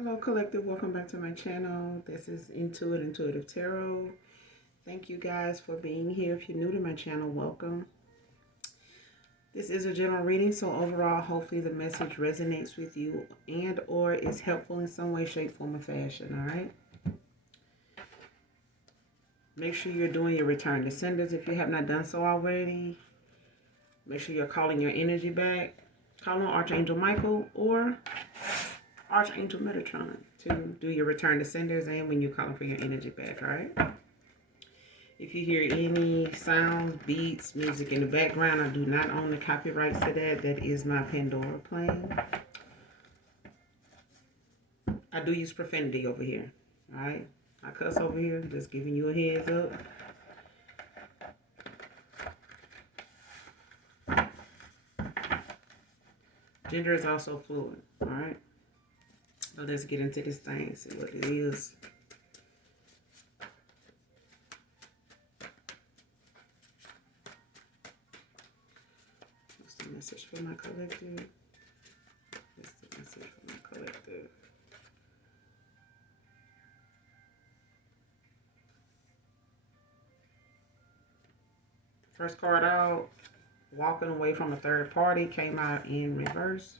Hello, collective. Welcome back to my channel. This is Intuitive Tarot. Thank you guys for being here. If you're new to my channel, welcome. This is a general reading, so overall, hopefully the message resonates with you and or is helpful in some way, shape, form, or fashion, all right? Make sure you're doing your return descendants if you have not done so already. Make sure you're calling your energy back. Call on Archangel Michael or Archangel Metatron to do your return to senders and when you're calling for your energy back, all right? If you hear any sounds, beats, music in the background, I do not own the copyrights to that. That is my Pandora playing. I do use profanity over here, all right? I cuss over here, just giving you a heads up. Gender is also fluid, all right? So let's get into this thing, see what it is. What's the message for my collective? What's the message for my collective? First card out, walking away from a third party, came out in reverse.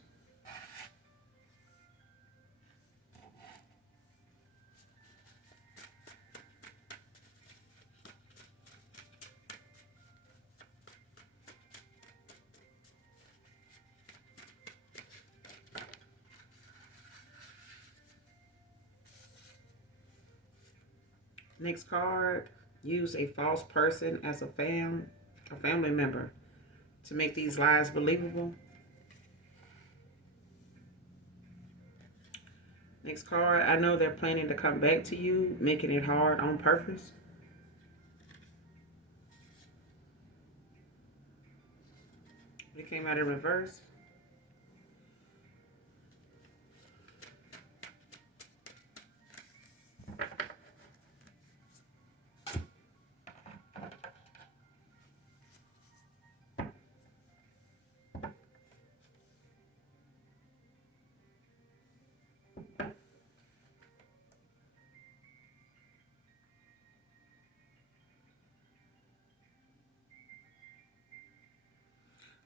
Next card, use a false person as a family member to make these lies believable. Next card, I know they're planning to come back to you, making it hard on purpose. It came out in reverse.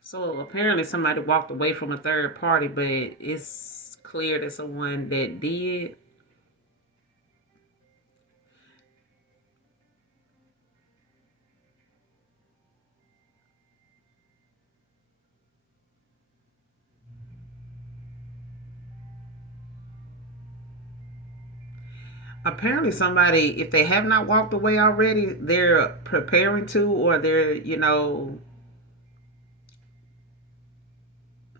So apparently somebody walked away from a third party, but it's clear that someone that did. Apparently somebody, if they have not walked away already, they're preparing to, or they're,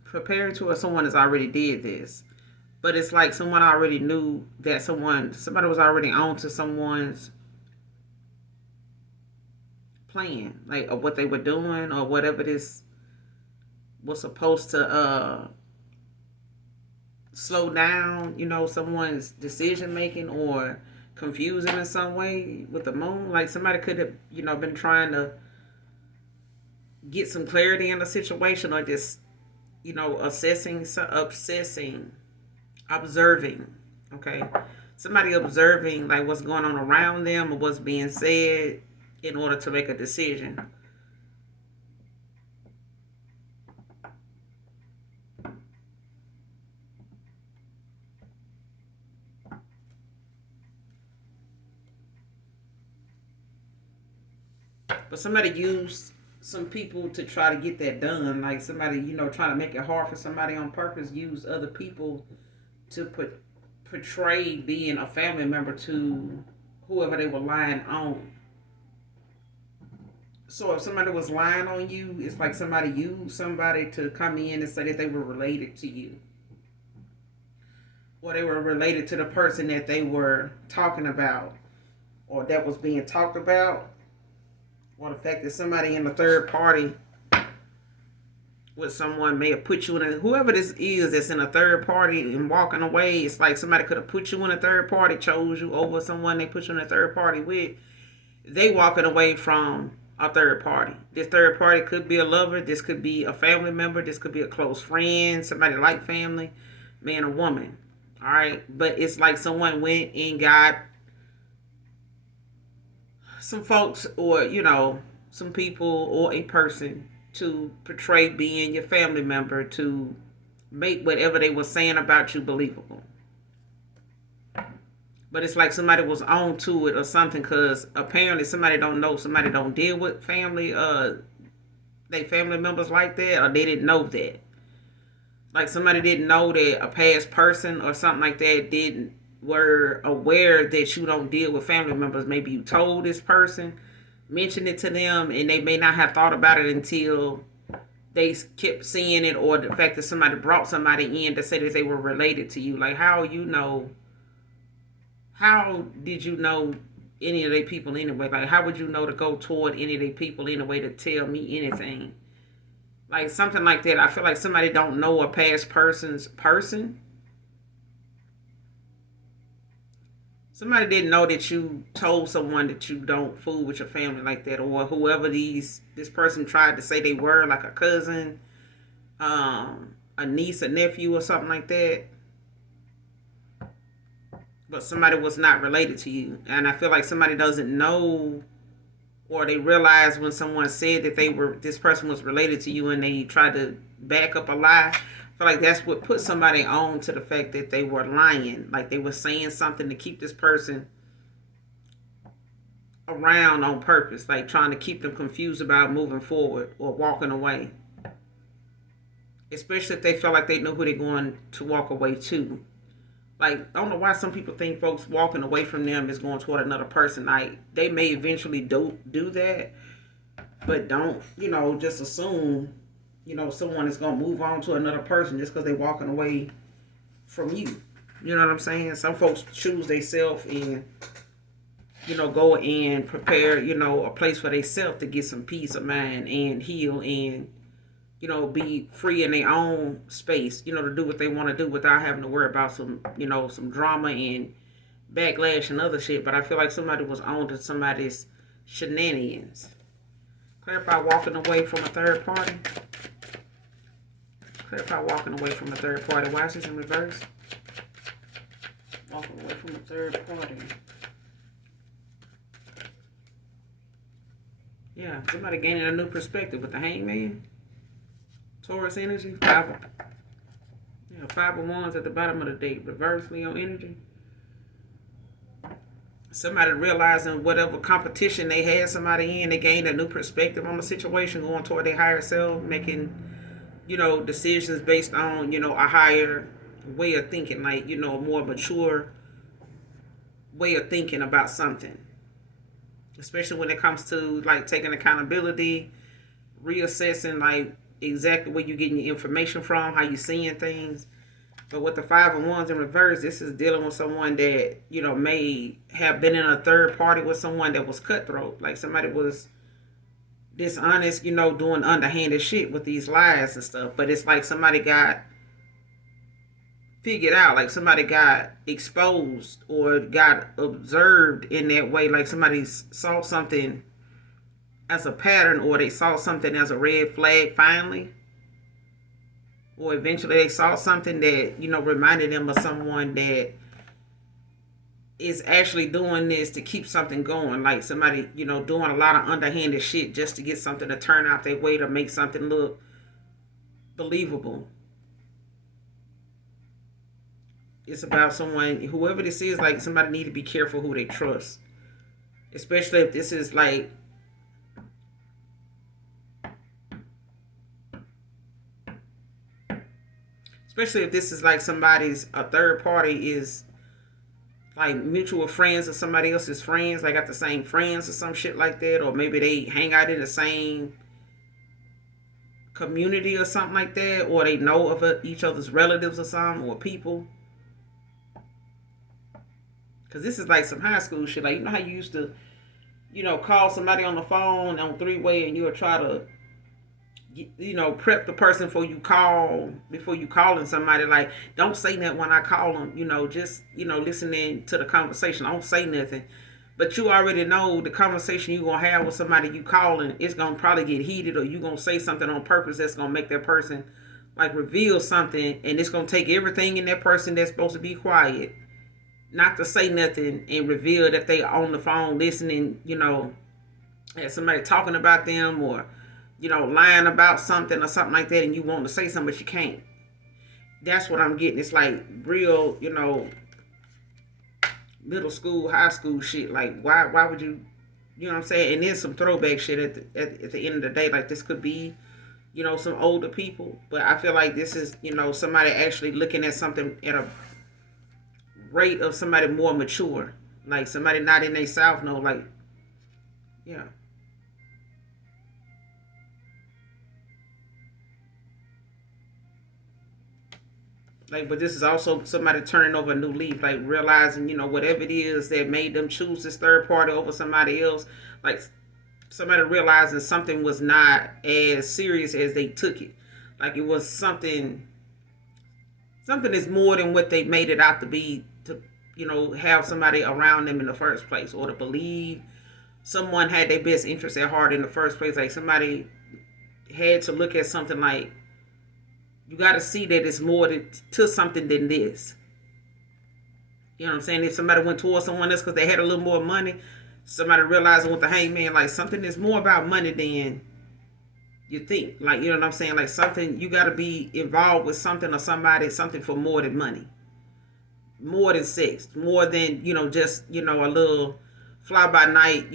preparing to, or someone has already did this. But it's like someone already knew that somebody was already on to someone's plan, like, or what they were doing, or whatever this was supposed to slow down, someone's decision making or confusing in some way with the moon. Like somebody could have, been trying to get some clarity in the situation, or just, obsessing, observing. Okay, somebody observing like what's going on around them or what's being said in order to make a decision. But somebody used some people to try to get that done. Like somebody, trying to make it hard for somebody on purpose, used other people to portray being a family member to whoever they were lying on. So if somebody was lying on you, it's like somebody used somebody to come in and say that they were related to you. Or they were related to the person that they were talking about, or that was being talked about. Or the fact that somebody in the third party with someone may have put you in whoever this is that's in a third party and walking away. It's like somebody could have put you in a third party, chose you over someone they put you in a third party with. They walking away from a third party. This third party could be a lover. This could be a family member. This could be a close friend, somebody like family, man or woman. All right. But it's like someone went and got some folks, or, some people or a person to portray being your family member to make whatever they were saying about you believable. But it's like somebody was on to it or something, because apparently somebody don't know, somebody don't deal with they family members like that, or they didn't know that. Like somebody didn't know that a past person or something like that didn't were aware that you don't deal with family members. Maybe you told this person, mentioned it to them, and they may not have thought about it until they kept seeing it, or the fact that somebody brought somebody in to say that they were related to you. Like, how did you know any of their people anyway? Like, how would you know to go toward any of their people anyway to tell me anything? Like, something like that. I feel like somebody don't know a past person's person. Somebody didn't know that you told someone that you don't fool with your family like that, or whoever this person tried to say they were, like a cousin, a niece, a nephew, or something like that. But somebody was not related to you. And I feel like somebody doesn't know, or they realize when someone said that this person was related to you, and they tried to back up a lie. I feel like that's what put somebody on to the fact that they were lying. Like they were saying something to keep this person around on purpose, like trying to keep them confused about moving forward or walking away. Especially if they feel like they know who they're going to walk away to. Like, I don't know why some people think folks walking away from them is going toward another person. Like, they may eventually do that, but don't, just assume, someone is going to move on to another person just because they're walking away from you. You know what I'm saying? Some folks choose themselves and, go and prepare, a place for themselves to get some peace of mind and heal and, be free in their own space, to do what they want to do without having to worry about some drama and backlash and other shit. But I feel like somebody was on to somebody's shenanigans. Clarify walking away from a third party. Clarify walking away from a third party. Why is this in reverse? Walking away from a third party. Yeah, somebody gaining a new perspective with the hangman. Taurus energy, five of wands at the bottom of the deck, reverse Leo energy. Somebody realizing whatever competition they had somebody in, they gained a new perspective on the situation, going toward their higher self, making, decisions based on, a higher way of thinking, like, a more mature way of thinking about something. Especially when it comes to, like, taking accountability, reassessing, like, exactly where you're getting your information from, how you're seeing things. But with the five of wands in reverse, this is dealing with someone that, may have been in a third party with someone that was cutthroat. Like somebody was dishonest, doing underhanded shit with these lies and stuff. But it's like somebody got figured out, like somebody got exposed or got observed in that way. Like somebody saw something as a pattern, or they saw something as a red flag finally, or eventually they saw something that reminded them of someone that is actually doing this to keep something going, like somebody doing a lot of underhanded shit just to get something to turn out their way, to make something look believable. It's about someone, whoever this is, like somebody need to be careful who they trust, especially if this is like somebody's, a third party is like mutual friends of somebody else's friends. They got the same friends or some shit like that. Or maybe they hang out in the same community or something like that. Or they know of each other's relatives or something, or people. Because this is like some high school shit. Like, how you used to, call somebody on the phone on three-way, and you would try to prep the person before you calling somebody. Like, don't say nothing when I call them, just, listening to the conversation. Don't say nothing. But you already know the conversation you're going to have with somebody you calling, it's going to probably get heated, or you're going to say something on purpose that's going to make that person like reveal something, and it's gonna take everything in that person that's supposed to be quiet, not to say nothing, and reveal that they on the phone listening, at somebody talking about them, or lying about something or something like that, and you want to say something but you can't. That's what I'm getting. It's like real, middle school, high school shit. Like why would you, you know what I'm saying? And then some throwback shit at the end of the day. Like this could be, some older people, but I feel like this is, somebody actually looking at something at a rate of somebody more mature, like somebody not in their south, no, like, yeah. Like, but this is also somebody turning over a new leaf, like realizing, whatever it is that made them choose this third party over somebody else, like somebody realizing something was not as serious as they took it. Like it was something is more than what they made it out to be, to, have somebody around them in the first place, or to believe someone had their best interest at heart in the first place. Like somebody had to look at something like, you got to see that it's more to something than this. You know what I'm saying? If somebody went towards someone else because they had a little more money, somebody realizing with the hangman, like something is more about money than you think. Like, you know what I'm saying? Like something, you got to be involved with something or somebody, something for more than money, more than sex, more than, just, a little fly by night,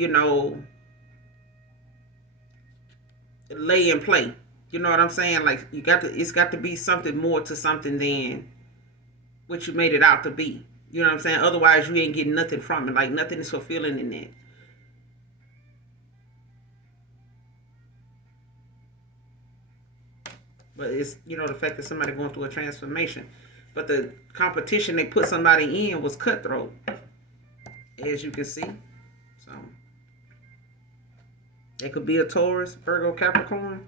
lay and play. You know what I'm saying? Like it's got to be something more to something than what you made it out to be. You know what I'm saying? Otherwise, you ain't getting nothing from it. Like nothing is fulfilling in that. But it's, the fact that somebody going through a transformation. But the competition they put somebody in was cutthroat, as you can see. So it could be a Taurus, Virgo, Capricorn.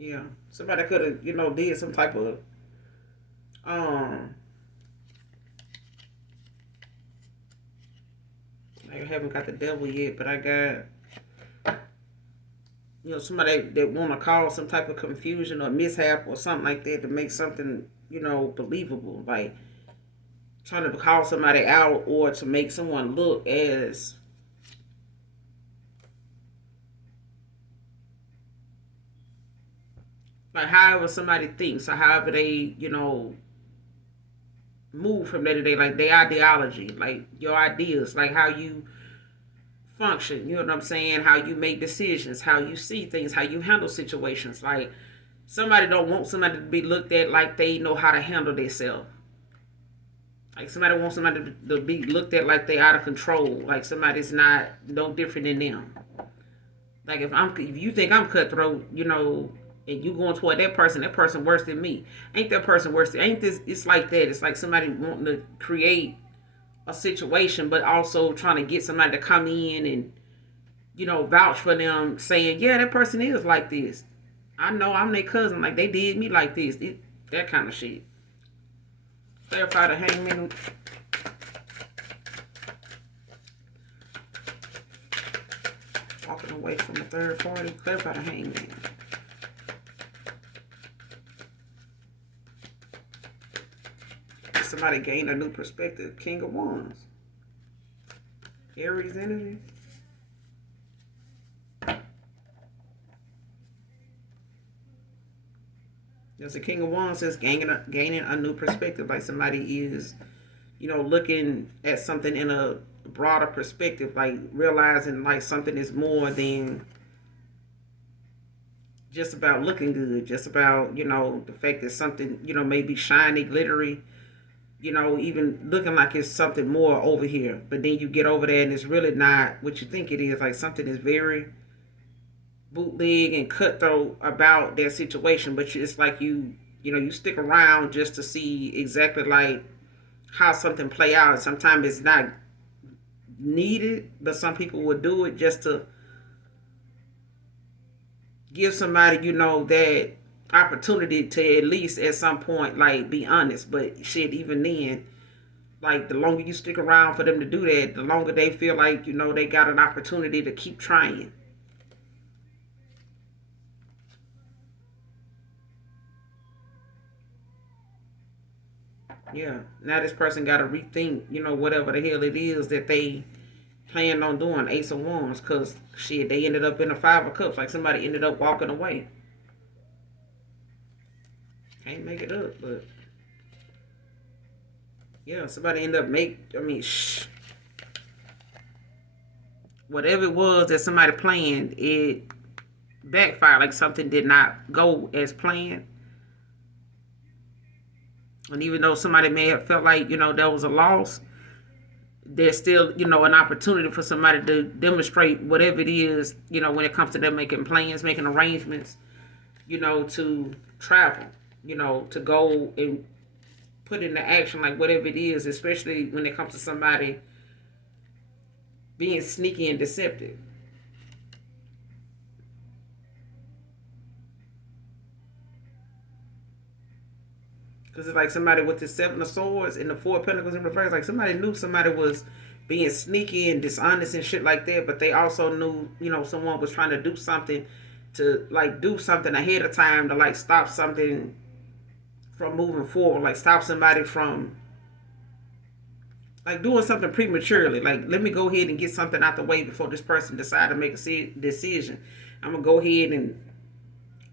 Yeah, somebody could have, did some type of um. I haven't got the devil yet, but I got, somebody that want to cause some type of confusion or mishap or something like that to make something, believable. Like trying to call somebody out or to make someone look as like however somebody thinks or however they, move from day to day, like their ideology, like your ideas, like how you function, you know what I'm saying? How you make decisions, how you see things, how you handle situations. Like somebody don't want somebody to be looked at like they know how to handle themselves. Like somebody wants somebody to be looked at like they out of control. Like somebody's not no different than them. Like if you think I'm cutthroat, and you going toward that person worse than me. Ain't that person worse than ain't this it's like that. It's like somebody wanting to create a situation but also trying to get somebody to come in and, vouch for them saying, yeah, that person is like this. I know I'm their cousin, like they did me like this. That kind of shit. Clarify the hangman. Walking away from the third party. Clarify the hangman. Somebody gained a new perspective. King of Wands. Aries energy. There's a King of Wands says gaining a new perspective. Like somebody is, looking at something in a broader perspective. Like realizing like something is more than just about looking good. Just about, the fact that something, may be shiny, glittery, even looking like it's something more over here. But then you get over there and it's really not what you think it is. Like something is very bootleg and cutthroat about their situation. But it's like you stick around just to see exactly like how something play out. Sometimes it's not needed, but some people would do it just to give somebody, that opportunity to at least at some point, like, be honest. But shit, even then, like, the longer you stick around for them to do that, the longer they feel like, they got an opportunity to keep trying. Yeah. Now this person got to rethink, whatever the hell it is that they planned on doing. Ace of Wands, because shit, they ended up in a Five of Cups. Like somebody ended up walking away. Can't make it up, but yeah, somebody ended up whatever it was that somebody planned, it backfired. Like something did not go as planned. And even though somebody may have felt like, there was a loss, there's still, an opportunity for somebody to demonstrate whatever it is, when it comes to them making plans, making arrangements, to travel, to go and put into action, like whatever it is, especially when it comes to somebody being sneaky and deceptive. Because it's like somebody with the Seven of Swords and the Four of Pentacles in reverse. Like somebody knew somebody was being sneaky and dishonest and shit like that, but they also knew, someone was trying to do something to, like, do something ahead of time to, like, stop something from moving forward. Like, stop somebody from, like, doing something prematurely. Like, let me go ahead and get something out the way before this person decide to make a decision. I'm going to go ahead and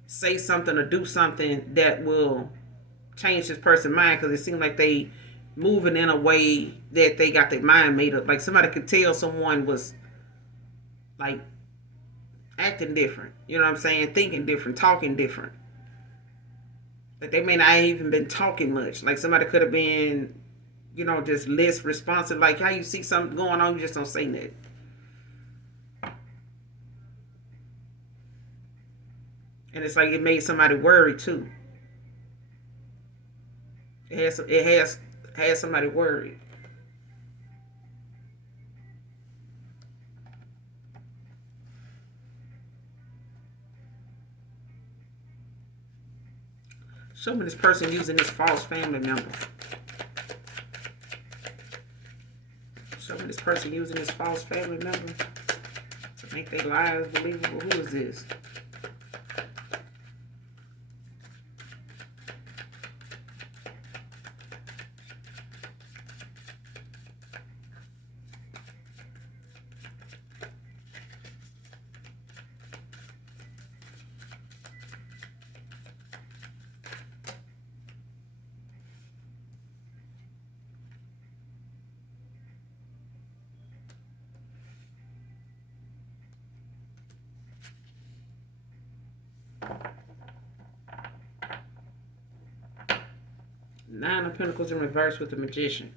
say something or do something that will change this person's mind, because it seemed like they moving in a way that they got their mind made up. Like somebody could tell someone was, like, acting different. You know what I'm saying? Thinking different, talking different. Like they may not even been talking much. Like somebody could have been, just less responsive. Like how you see something going on, you just don't say nothing. And it's like it made somebody worry too. It has somebody worried. Show me this person using this false family member. Show me this person using this false family member to make their lives believable. Who is this? Nine of Pentacles in reverse with the Magician.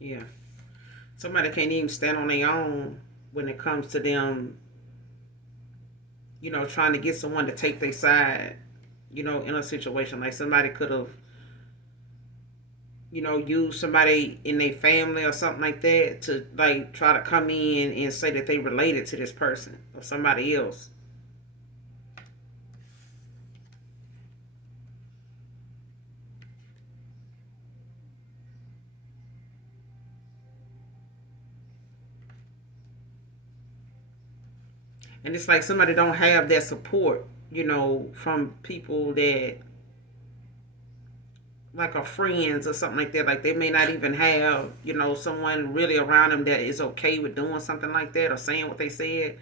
Yeah. Somebody can't even stand on their own when it comes to them, trying to get someone to take their side, in a situation. Like somebody could have, use somebody in their family or something like that to, like, try to come in and say that they related to this person or somebody else. And it's like somebody don't have that support, from people that, like, are friends or something like that. Like they may not even have, someone really around them that is okay with doing something like that or saying what they said.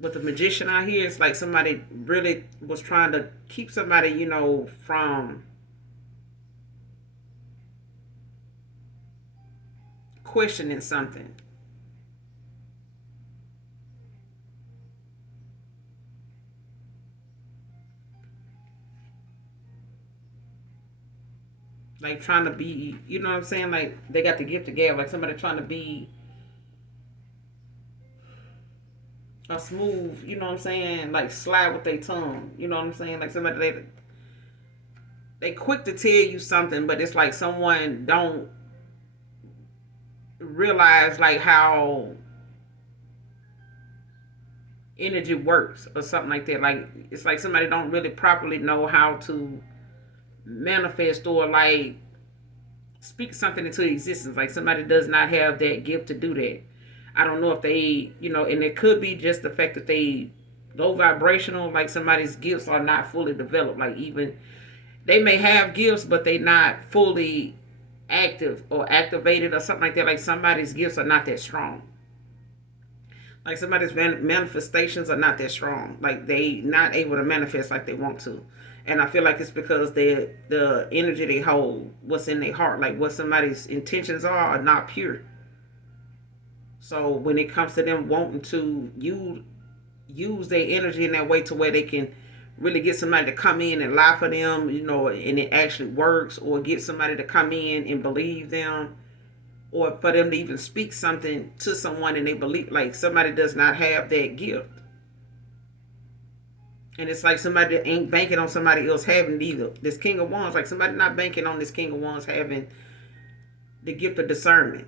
With the Magician out here, it's like somebody really was trying to keep somebody, from questioning something. Like trying to be, you know what I'm saying? Like they got the gift of gab. Like somebody trying to be a smooth, you know what I'm saying, like slide with their tongue. You know what I'm saying? Like somebody they quick to tell you something, but it's like someone don't realize like how energy works or something like that. Like it's like somebody don't really properly know how to manifest or like speak something into existence. Like somebody does not have that gift to do that. I don't know if they, and it could be just the fact that they low vibrational, like somebody's gifts are not fully developed. Like even they may have gifts, but they not fully active or activated or something like that. Like somebody's gifts are not that strong. Like somebody's manifestations are not that strong. Like they not able to manifest like they want to. And I feel like it's because the energy they hold, what's in their heart, like what somebody's intentions are not pure. So when it comes to them wanting to use their energy in that way to where they can really get somebody to come in and lie for them, and it actually works, or get somebody to come in and believe them, or for them to even speak something to someone and they believe, like somebody does not have that gift. And it's like somebody that ain't banking on somebody else having it either. This King of Wands, like somebody not banking on this King of Wands having the gift of discernment,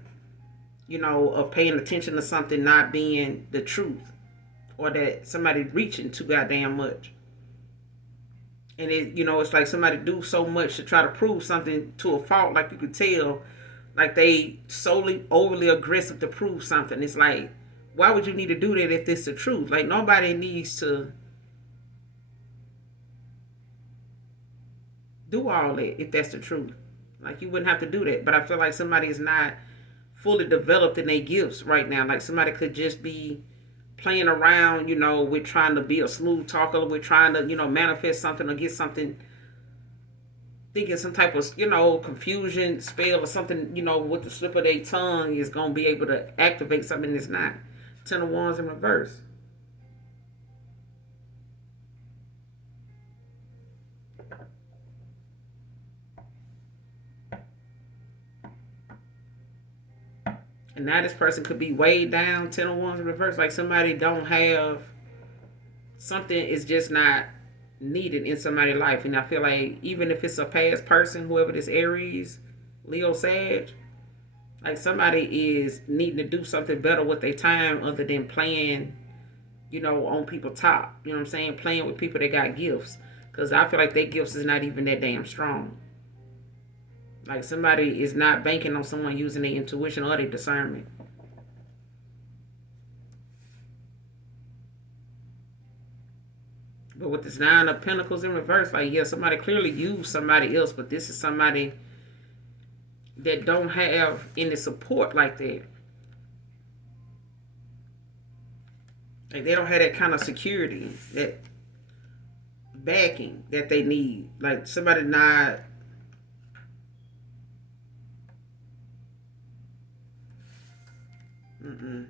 of paying attention to something not being the truth, or that somebody reaching too goddamn much. And it's like somebody do so much to try to prove something to a fault. Like you could tell, like they solely overly aggressive to prove something. It's like, why would you need to do that if it's the truth? Like nobody needs to do all that if that's the truth. Like you wouldn't have to do that. But I feel like somebody is not fully developed in their gifts right now. Like somebody could just be playing around, with trying to be a smooth talker, with trying to, manifest something or get something, thinking some type of, confusion spell or something, with the slip of their tongue is going to be able to activate something that's not. Ten of Wands in reverse. And now this person could be weighed down, Ten of Wands in reverse, like somebody don't have, something is just not needed in somebody's life. And I feel like even if it's a past person, whoever this Aries, Leo, Sag, like somebody is needing to do something better with their time other than playing, on people's top. You know what I'm saying? Playing with people that got gifts. Because I feel like their gifts is not even that damn strong. Like somebody is not banking on someone using their intuition or their discernment. But with this Nine of Pentacles in reverse, like yeah, somebody clearly used somebody else, but this is somebody that don't have any support like that. Like they don't have that kind of security, that backing that they need. Like somebody not. Mm-mm.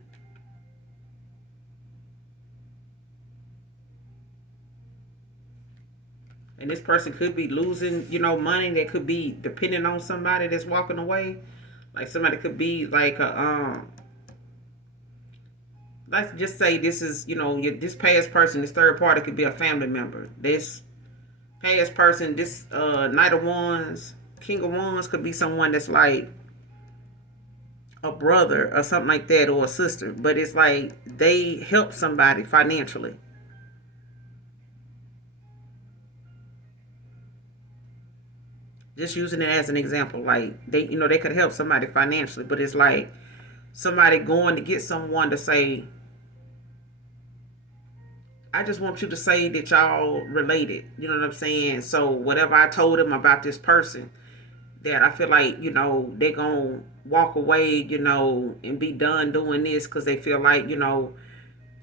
And this person could be losing, money that could be depending on somebody that's walking away. Like somebody could be like let's just say this is, this past person, this third party could be a family member. This past person, this Knight of Wands, King of Wands could be someone that's like a brother or something like that, or a sister. But it's like they help somebody financially. Just using it as an example, like they could help somebody financially, but it's like somebody going to get someone to say, I just want you to say that y'all related. You know what I'm saying? So whatever I told them about this person, that I feel like, they're going to walk away, and be done doing this because they feel like,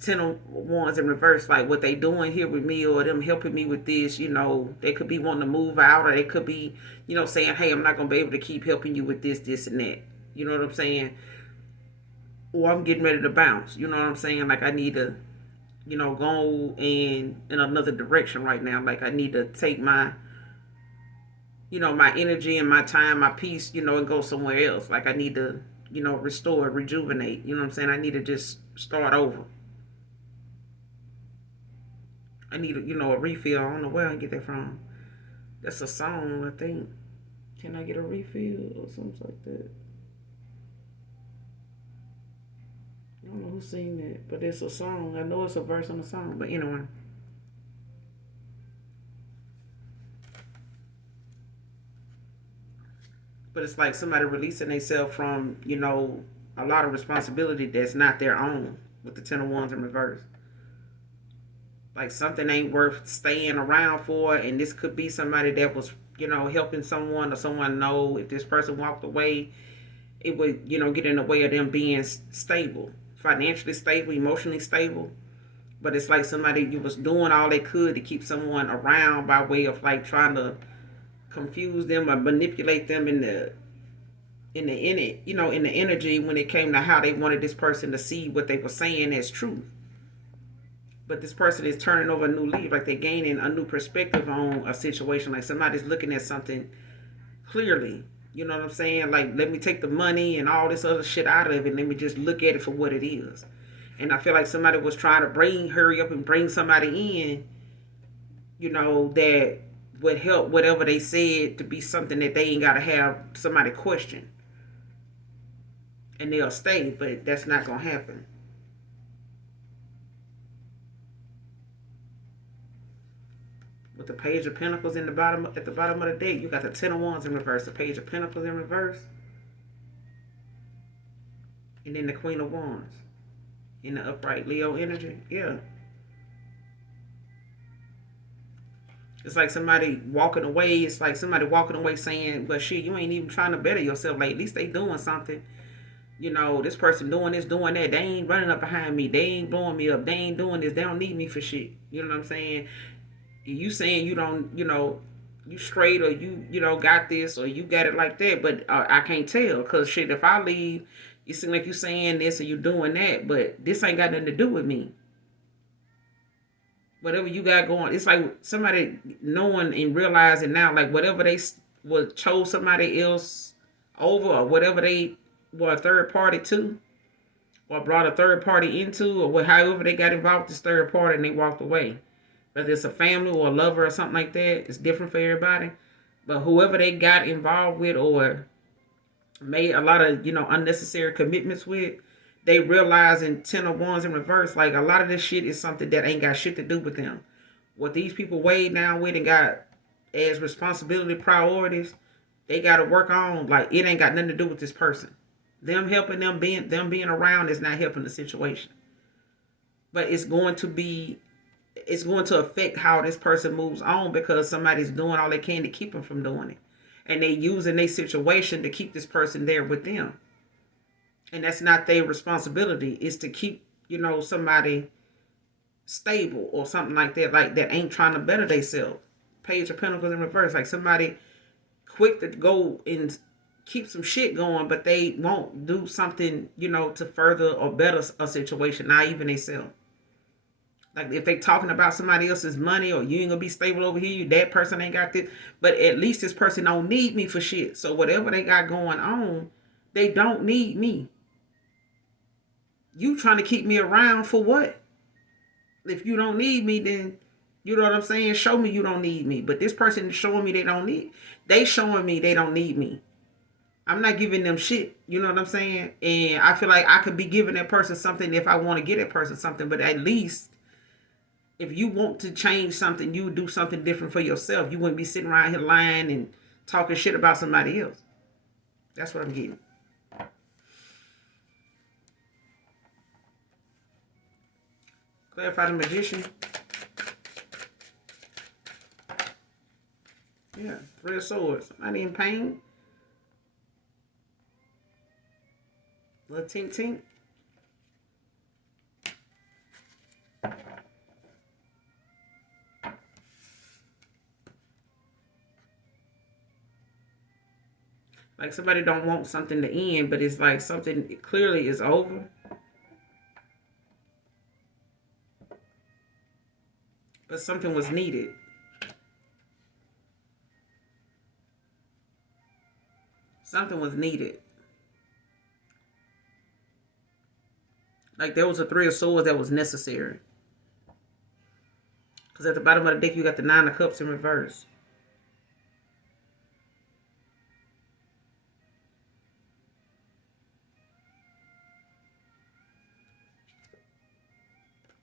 Ten of Wands in reverse, like what they doing here with me or them helping me with this, they could be wanting to move out, or they could be, saying, hey, I'm not going to be able to keep helping you with this, and that. You know what I'm saying? Or I'm getting ready to bounce. You know what I'm saying? Like I need to, go in another direction right now. Like I need to take my, my energy and my time, my peace, and go somewhere else. Like I need to, restore, rejuvenate. You know what I'm saying? I need to just start over. I need a refill. I don't know where I get that from. That's a song, I think. Can I get a refill or something like that? I don't know who sing that, but it's a song. I know it's a verse on the song, but anyway. But it's like somebody releasing themselves from, a lot of responsibility that's not their own with the Ten of Wands in reverse. Like something ain't worth staying around for, and this could be somebody that was, helping someone, or someone know if this person walked away, it would, get in the way of them being stable, financially stable, emotionally stable. But it's like somebody you was doing all they could to keep someone around by way of like trying to confuse them or manipulate them in the energy when it came to how they wanted this person to see what they were saying as truth. But this person is turning over a new leaf, like they're gaining a new perspective on a situation. Like somebody's looking at something clearly. You know what I'm saying? Like, let me take the money and all this other shit out of it. Let me just look at it for what it is. And I feel like somebody was trying to hurry up and bring somebody in, that would help whatever they said to be something that they ain't got to have somebody question. And they'll stay, but that's not going to happen. With the Page of Pentacles at the bottom of the deck, you got the Ten of Wands in reverse, the Page of Pentacles in reverse, and then the Queen of Wands in the upright Leo energy. Yeah. It's like somebody walking away. It's like somebody walking away saying, "But shit, you ain't even trying to better yourself. Like, at least they doing something. This person doing this, doing that. They ain't running up behind me. They ain't blowing me up. They ain't doing this. They don't need me for shit. You know what I'm saying? You saying you don't, you straight, or you got this, or you got it like that, but I can't tell, because shit, if I leave, you seem like you saying this or you doing that, but this ain't got nothing to do with me. Whatever you got going, it's like somebody knowing and realizing now, like whatever they chose somebody else over, or whatever they were a third party to, or brought a third party into, or however they got involved with this third party and they walked away. Whether it's a family or a lover or something like that, it's different for everybody. But whoever they got involved with or made a lot of, unnecessary commitments with, they realize in Ten of Wands in reverse, like a lot of this shit is something that ain't got shit to do with them. What these people weighed down with and got as responsibility priorities, they got to work on, like it ain't got nothing to do with this person. Them helping them being around is not helping the situation. But it's going to affect how this person moves on, because somebody's doing all they can to keep them from doing it. And they using their situation to keep this person there with them. And that's not their responsibility. It's to keep, somebody stable or something like that ain't trying to better themselves. Page of Pentacles in reverse. Like somebody quick to go and keep some shit going, but they won't do something, to further or better a situation, not even themselves. Like if they talking about somebody else's money, or you ain't gonna be stable over here, that person ain't got this, but at least this person don't need me for shit. So whatever they got going on, they don't need me. You trying to keep me around for what? If you don't need me, then you know what I'm saying? Show me you don't need me. But this person is showing me they showing me they don't need me. I'm not giving them shit. You know what I'm saying? And I feel like I could be giving that person something if I want to get that person something, but at least if you want to change something, you would do something different for yourself. You wouldn't be sitting around here lying and talking shit about somebody else. That's what I'm getting. Clarify the Magician. Yeah, Three of Swords. Somebody in pain. Little tink tink. Like somebody don't want something to end, but it's like something clearly is over. But something was needed. Something was needed. Like there was a Three of Swords that was necessary. Because at the bottom of the deck, you got the Nine of Cups in reverse.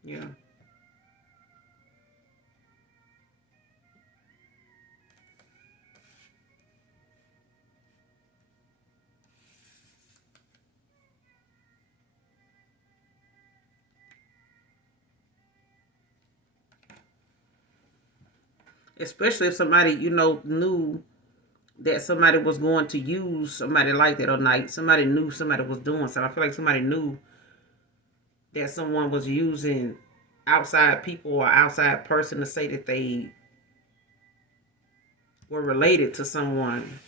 Yeah. Especially if somebody, knew that somebody was going to use somebody like that, or like somebody knew somebody was doing something. I feel like somebody knew that someone was using outside people or outside person to say that they were related to someone,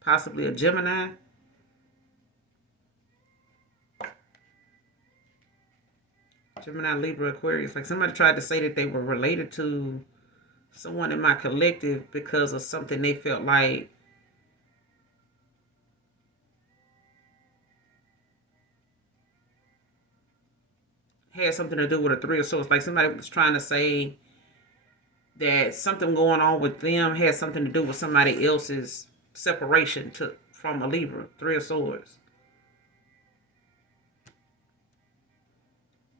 possibly a Gemini. Gemini, Libra, Aquarius. Like somebody tried to say that they were related to someone in my collective because of something they felt like had something to do with a Three of Swords. Like somebody was trying to say that something going on with them had something to do with somebody else's separation from a Libra. Three of Swords.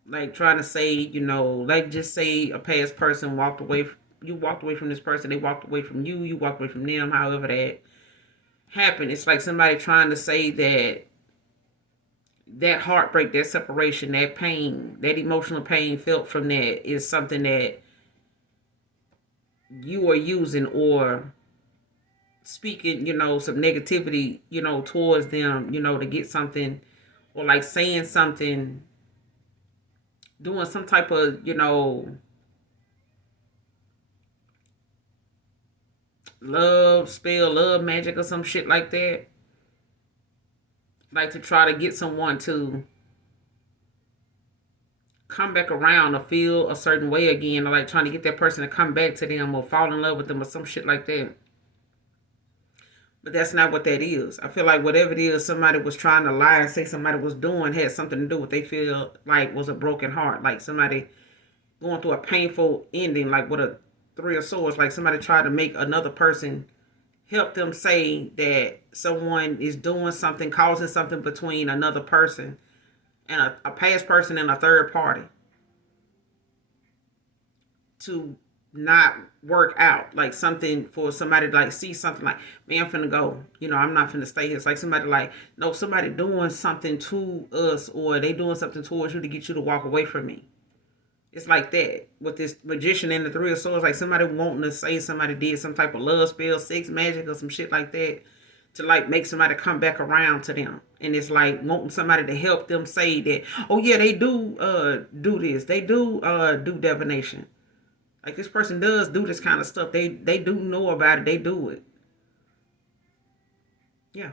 Like trying to say, like just say a past person walked away. You walked away from this person. They walked away from you. You walked away from them. However that happened. It's like somebody trying to say that heartbreak, that separation, that pain, that emotional pain felt from that is something that you are using or speaking, some negativity, towards them, to get something, or like saying something, doing some type of, love spell, love magic, or some shit like that. Like to try to get someone to come back around or feel a certain way again, or like trying to get that person to come back to them or fall in love with them or some shit like that. But that's not what that is. I feel like whatever it is somebody was trying to lie and say somebody was doing had something to do with they feel like was a broken heart. Like somebody going through a painful ending, like with a Three of Swords. Like somebody tried to make another person help them say that someone is doing something, causing something between another person and a past person and a third party to not work out. Like something for somebody to like see something like, man, I'm finna go. I'm not finna stay here. It's like somebody like, no, somebody doing something to us or they doing something towards you to get you to walk away from me. It's like that with this magician and the Three of Swords. Like somebody wanting to say somebody did some type of love spell, sex magic, or some shit like that to like make somebody come back around to them. And it's like wanting somebody to help them say that, oh yeah, they do this. They do divination. Like this person does do this kind of stuff. They do know about it. They do it. Yeah.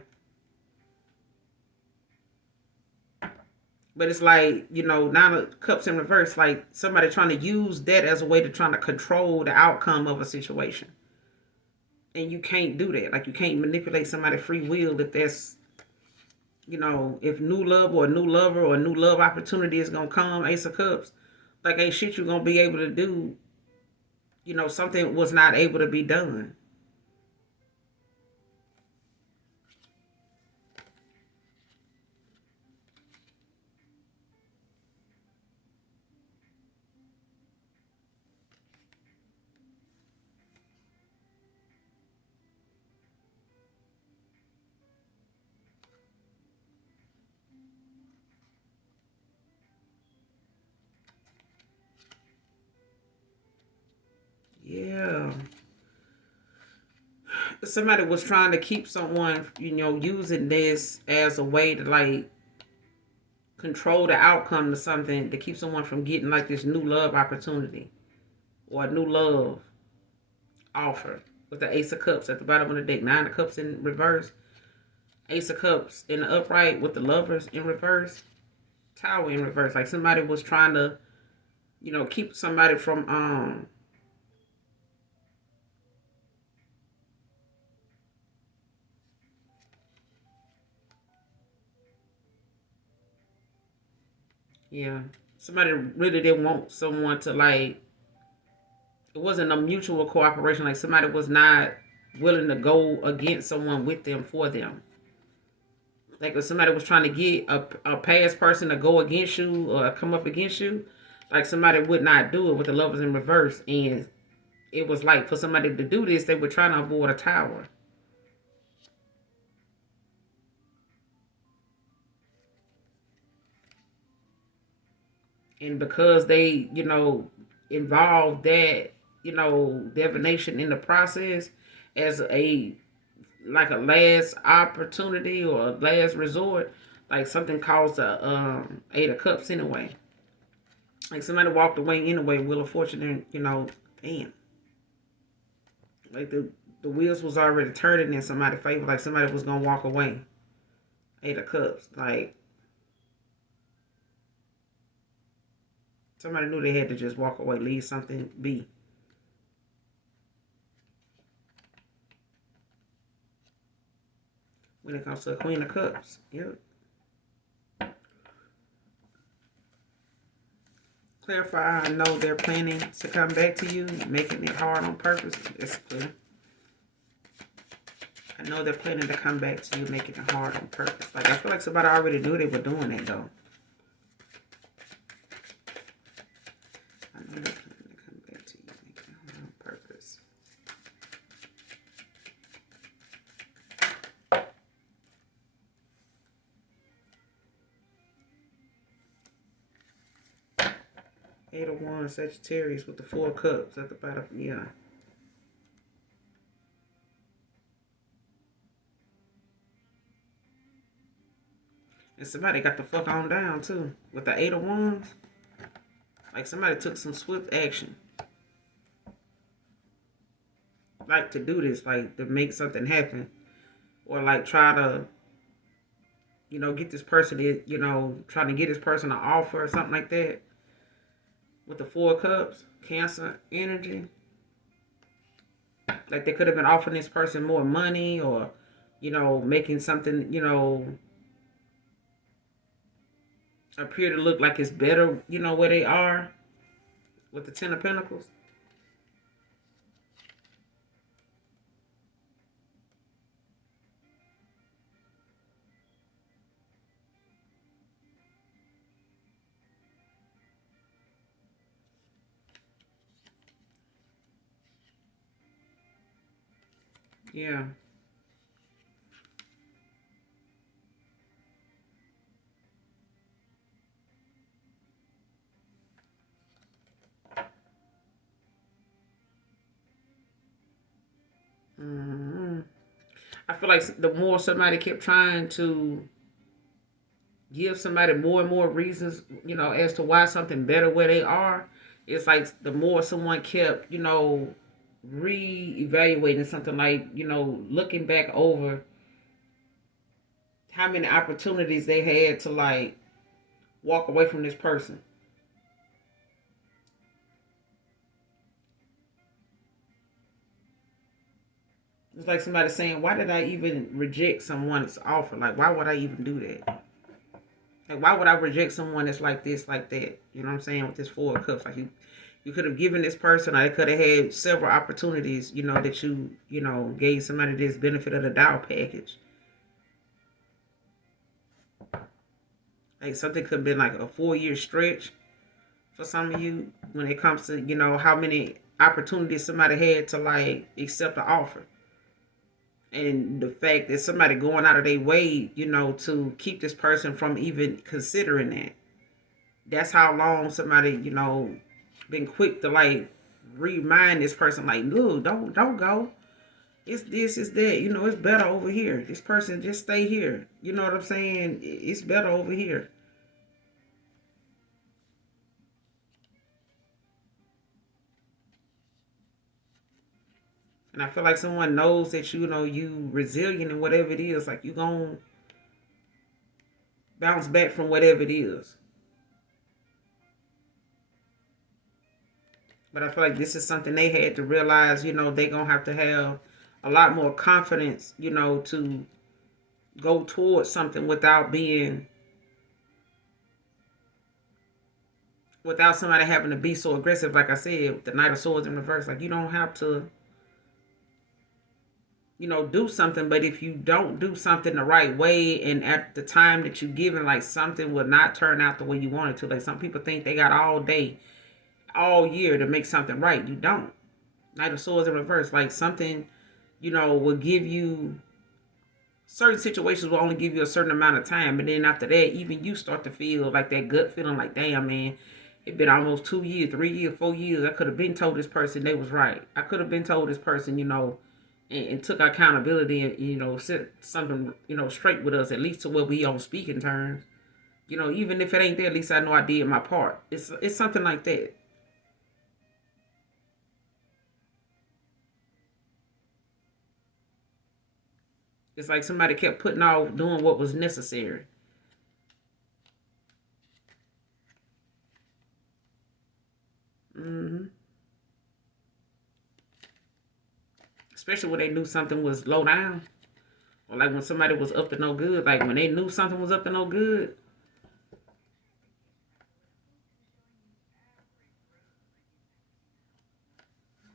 But it's like, Nine of Cups in reverse, like somebody trying to use that as a way to trying to control the outcome of a situation. And you can't do that. Like you can't manipulate somebody's free will if that's, if new love or a new lover or a new love opportunity is gonna come, Ace of Cups, like ain't shit you gonna be able to do. Something was not able to be done. Yeah. Somebody was trying to keep someone, using this as a way to like control the outcome to something to keep someone from getting like this new love opportunity or a new love offer. With the Ace of Cups at the bottom of the deck, Nine of Cups in reverse, Ace of Cups in the upright with the Lovers in reverse, Tower in reverse. Like somebody was trying to, keep somebody from yeah. somebody really didn't want someone to like. It wasn't a mutual cooperation. Like somebody was not willing to go against someone with them for them. Like if somebody was trying to get a past person to go against you or come up against you, like somebody would not do it with the lovers in reverse. And it was like for somebody to do this, they were trying to avoid a tower. And because they, involved that, divination in the process as a like a last opportunity or a last resort, like something caused a Eight of Cups anyway. Like somebody walked away anyway, Wheel of Fortune, and damn, like the wheels was already turning in somebody's favor. Like somebody was gonna walk away. Eight of Cups, like somebody knew they had to just walk away, leave something be. When it comes to a Queen of Cups, yep. Clarify, I know they're planning to come back to you, making it hard on purpose. It's clear. I know they're planning to come back to you, making it hard on purpose. Like, I feel like somebody already knew they were doing it, though. I know they're planning to come back to you, making it hard on purpose. Eight of Wands, Sagittarius with the Four of Cups at the bottom. Yeah. And somebody got the fuck on down, too. With the Eight of Wands. Like, somebody took some swift action. Like, to do this. Like, to make something happen. Or, like, try to, get this person, trying to get this person an offer or something like that. With the Four of Cups. Cancer energy. Like, they could have been offering this person more money or, making something, appear to look like it's better, where they are with the Ten of Pentacles. Yeah. Mm-hmm. I feel like the more somebody kept trying to give somebody more and more reasons, as to why something better where they are, it's like the more someone kept, re-evaluating something like, looking back over how many opportunities they had to like walk away from this person. It's like somebody saying, why did I even reject someone's offer? Like, why would I even do that? Like, why would I reject someone that's like this, like that? You know what I'm saying? With this Four of Cups. Like, you could have given this person, or they could have had several opportunities, that you gave somebody this benefit of the doubt package. Like, something could have been like a 4-year stretch for some of you when it comes to, how many opportunities somebody had to, like, accept the offer. And the fact that somebody going out of their way, to keep this person from even considering that. That's how long somebody, been quick to like remind this person, like, no, don't go. It's this, it's that, it's better over here. This person just stay here. You know what I'm saying? It's better over here. And I feel like someone knows that you resilient and whatever it is, like you gonna bounce back from whatever it is. But I feel like this is something they had to realize, they gonna have to have a lot more confidence, to go towards something without being without somebody having to be so aggressive. Like I said, the Knight of Swords in reverse. Like, you don't have to, do something. But if you don't do something the right way and at the time that you're given, like, something will not turn out the way you want it to. Like, some people think they got all day, all year to make something right. You don't. Knight of Swords in reverse. Like, something, will give you, certain situations will only give you a certain amount of time. And then after that, even you start to feel like that gut feeling like, damn, man, it been almost 2 years, 3 years, 4 years. I could have been told this person they was right. I could have been told this person, and took accountability and, set something, straight with us, at least to where we on speaking terms. Even if it ain't there, at least I know I did my part. It's something like that. It's like somebody kept putting off doing what was necessary. hmm Especially when they knew something was low down. Or like when somebody was up to no good. Like when they knew something was up to no good.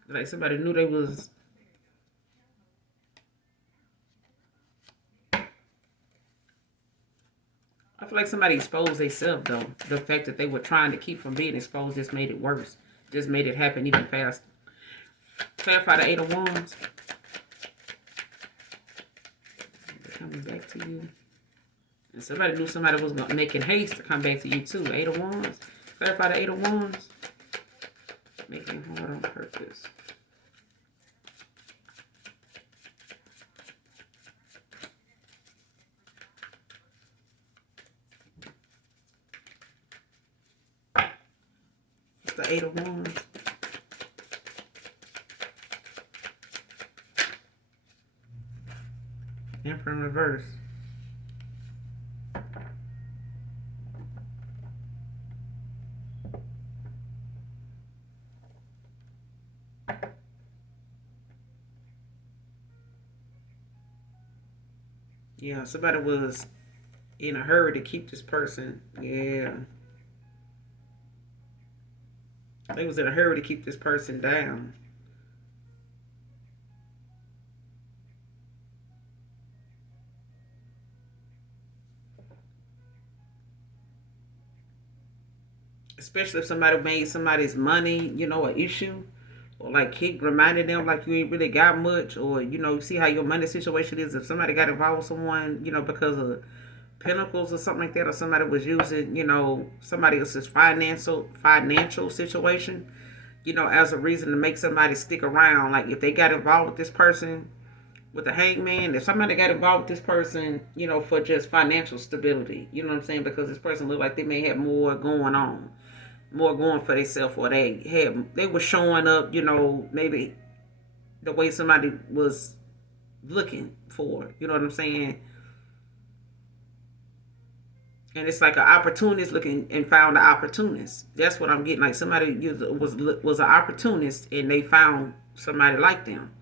Like somebody knew they was. I feel like somebody exposed themselves though. The fact that they were trying to keep from being exposed just made it worse. Just made it happen even faster. Clarify the Eight of Wands. Coming back to you. And somebody knew somebody was making haste to come back to you too. Eight of Wands. Clarify the Eight of Wands. Making hard on purpose. It's the Eight of Wands. Emperor in reverse. Yeah, somebody was in a hurry to keep this person. Yeah. They was in a hurry to keep this person down. Especially if somebody made somebody's money, an issue. Or like keep reminding them like you ain't really got much. Or, you see how your money situation is. If somebody got involved with someone, because of Pentacles or something like that, or somebody was using, somebody else's financial situation, as a reason to make somebody stick around. Like if they got involved with this person, with the hangman, if somebody got involved with this person, for just financial stability, you know what I'm saying? Because this person looked like they may have more going on, more going for themselves, or they were showing up, maybe the way somebody was looking for, you know what I'm saying? And it's like an opportunist looking and found an opportunist. That's what I'm getting. Like somebody was an opportunist and they found somebody like them.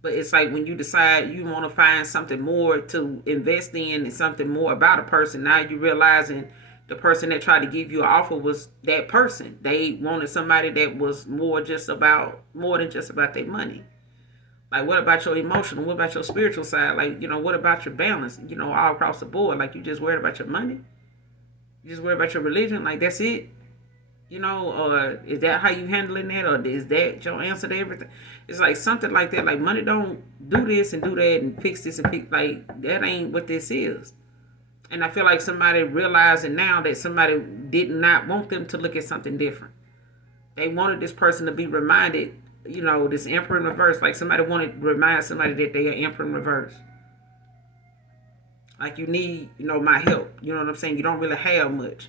But it's like when you decide you want to find something more to invest in and something more about a person, now you're realizing the person that tried to give you an offer was that person. They wanted somebody that was more than just about their money. Like, what about your emotional? What about your spiritual side? Like, what about your balance? All across the board. Like, you just worried about your money? You just worry about your religion? Like, that's it? Or is that how you handling that? Or is that your answer to everything? It's like something like that. Like, money don't do this and do that and fix this and fix. Like, that ain't what this is. And I feel like somebody realizing now that somebody did not want them to look at something different. They wanted this person to be reminded, this Emperor in reverse. Like somebody wanted to remind somebody that they are Emperor in reverse. Like you need, my help. You know what I'm saying? You don't really have much.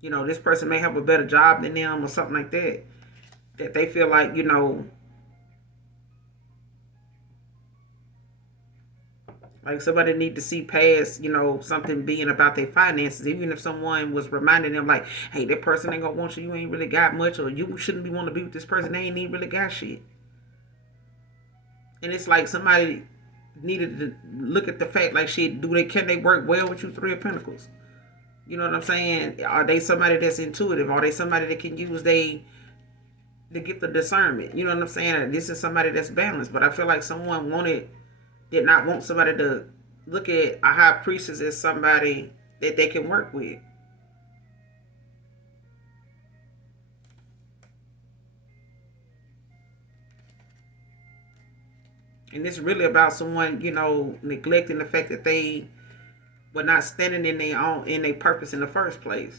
This person may have a better job than them or something like that. That they feel like, like somebody need to see past, something being about their finances. Even if someone was reminding them like, hey, that person ain't gonna want you, you ain't really got much, or you shouldn't be want to be with this person, they ain't even really got shit. And it's like somebody needed to look at the fact like shit, can they work well with you, Three of Pentacles? You know what I'm saying? Are they somebody that's intuitive? Are they somebody that can use they to get the discernment? You know what I'm saying? This is somebody that's balanced. But I feel like someone did not want somebody to look at a high priestess as somebody that they can work with. And it's really about someone, neglecting the fact that they were not standing in their purpose in the first place.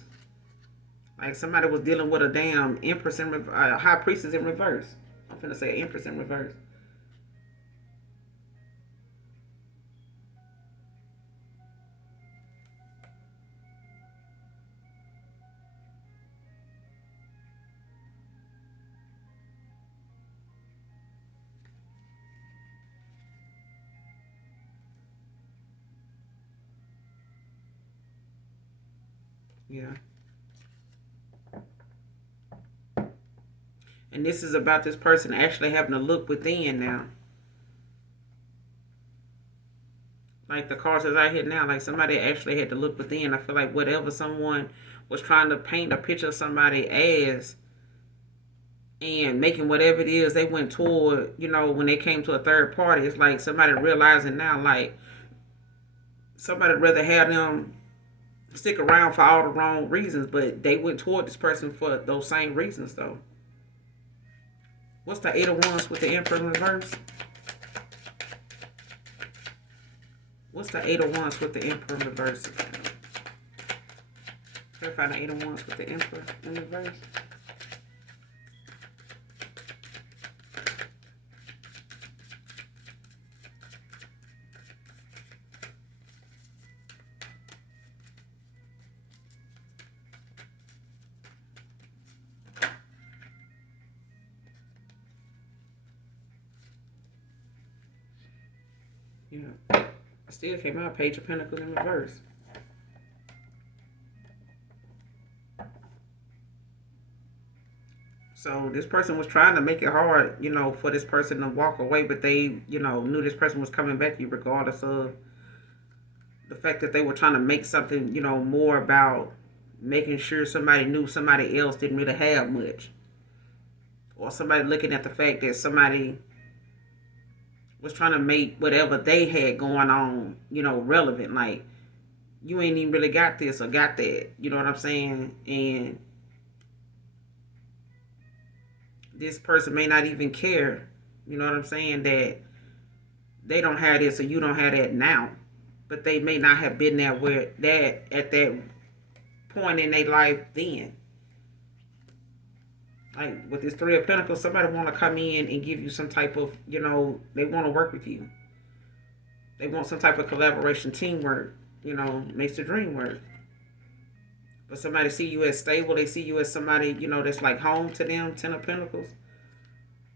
Like somebody was dealing with a damn empress high priestess in reverse. I'm finna say empress in reverse. Yeah. And this is about this person actually having to look within now. Like the cards that's out here now, like somebody actually had to look within. I feel like whatever someone was trying to paint a picture of somebody as and making whatever it is they went toward, when they came to a third party, it's like somebody realizing now, like somebody rather have them stick around for all the wrong reasons, but they went toward this person for those same reasons though. What's the Eight of Wands with the Emperor in reverse? What's the Eight of Wands with the Emperor in reverse? Clarify the Eight of Wands with the Emperor in reverse. Yeah. I still came out Page of Pentacles in reverse. So this person was trying to make it hard, for this person to walk away, but they, knew this person was coming back to you regardless of the fact that they were trying to make something, more about making sure somebody knew somebody else didn't really have much. Or somebody looking at the fact that somebody was trying to make whatever they had going on, relevant. Like, you ain't even really got this or got that. You know what I'm saying? And this person may not even care, you know what I'm saying, that they don't have this or you don't have that now. But they may not have been there at that point in their life then. Like with this Three of Pentacles, somebody want to come in and give you some type of, they want to work with you. They want some type of collaboration, teamwork, makes the dream work. But somebody see you as stable, they see you as somebody, that's like home to them, Ten of Pentacles.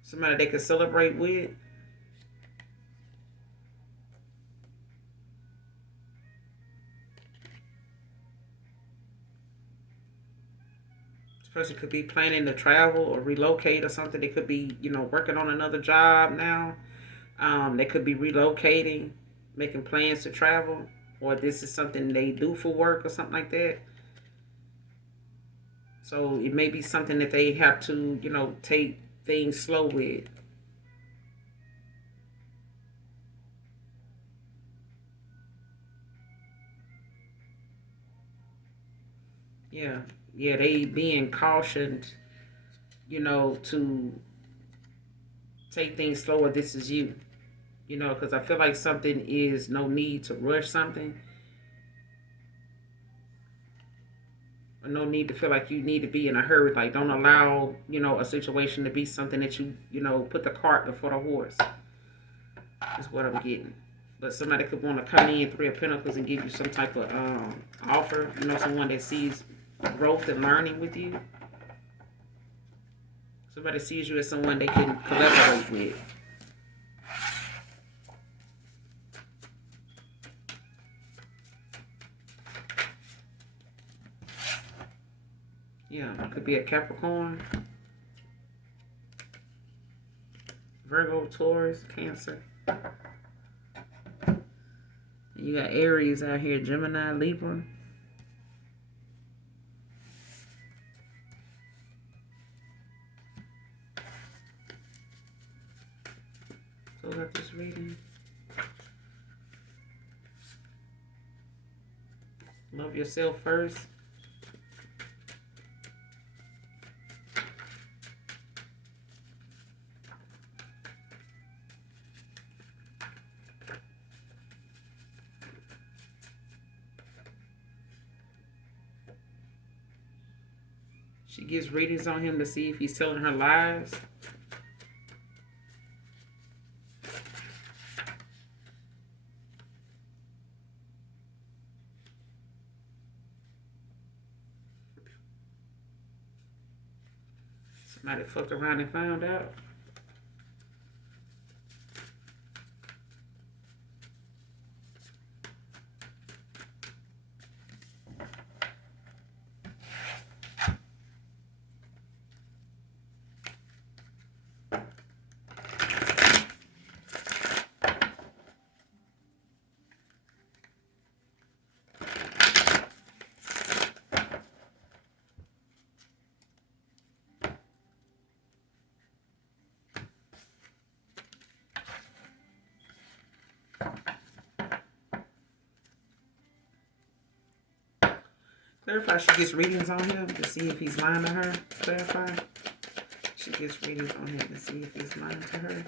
Somebody they can celebrate with. This person could be planning to travel or relocate or something. They could be, working on another job now. They could be relocating, making plans to travel. Or this is something they do for work or something like that. So it may be something that they have to, take things slow with. Yeah. Yeah, they being cautioned, to take things slower. This is you. Because I feel like something is no need to rush something. Or no need to feel like you need to be in a hurry. Like, don't allow, a situation to be something that you, put the cart before the horse. Is what I'm getting. But somebody could want to come in, Three of Pentacles, and give you some type of offer. Someone that sees growth and learning with you. Somebody sees you as someone they can collaborate with. Yeah, it could be a Capricorn, Virgo, Taurus, Cancer. You got Aries out here, Gemini, Libra. about this reading. Love yourself first. She gives readings on him to see if he's telling her lies. Somebody fucked around and found out. Clarify, she gets readings on him to see if he's lying to her. Clarify. She gets readings on him to see if he's lying to her.